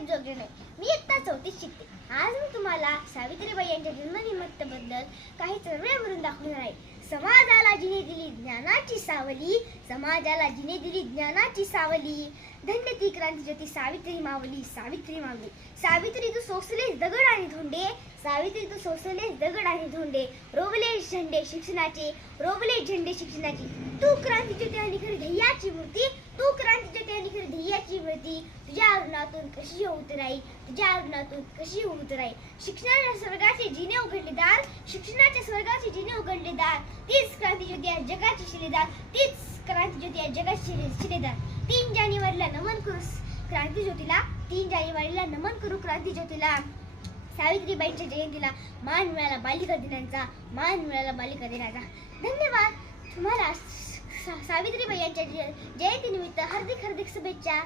शाळेत जोडले नाही. मी इयत्ता 4थीत शिकते. आज मी तुम्हाला सावित्रीबाई यांच्या जन्मनिमित्ताबद्दल काही चळवळीवरून दाखवणार आहे. समाजाला जिने दिली ज्ञानाची सावली, समाजाला जिने दिली ज्ञानाची सावली, धन्य ती क्रांती ज्योती सावित्री मावली, सावित्री मावली. सावित्री तू सोसलेस दगड आणि धोंडे, सावित्री तू सोसलेस दगड आणि धोंडे, रोवलेस झेंडे शिक्षणाचे, रोवलेस झेंडे शिक्षणाचे. तू क्रांती ज्योती आणि खरी ध्येयाची मूर्ती, तू क्रांती ज्योती आणि खरी ध्येयाची मूर्ती. तुझ्या अरुणातून कशी होत राही, तुझ्या अरुणातून कशी होत राही. शिक्षणाच्या स्वर्गाचे जिने उघडले दार, शिक्षणाच्या स्वर्गाचे जिने उघडले दार. तीच क्रांती ज्योती आहे जगाची शिलेदार, तीच क्रांती ज्योती आहे जगाची शिलेदार. 3 जानेवारीला नमन करू क्रांती ज्योतीला, 3 जानेवारीला नमन करू क्रांती ज्योतीला. सावित्रीबाईंच्या जयंतीला मान मिळाला बालिका दिनाचा, मान मिळाला बालिका दिनाचा. धन्यवाद. तुम्हाला सावित्रीबाई यांच्या जयंतीनिमित्त हार्दिक शुभेच्छा.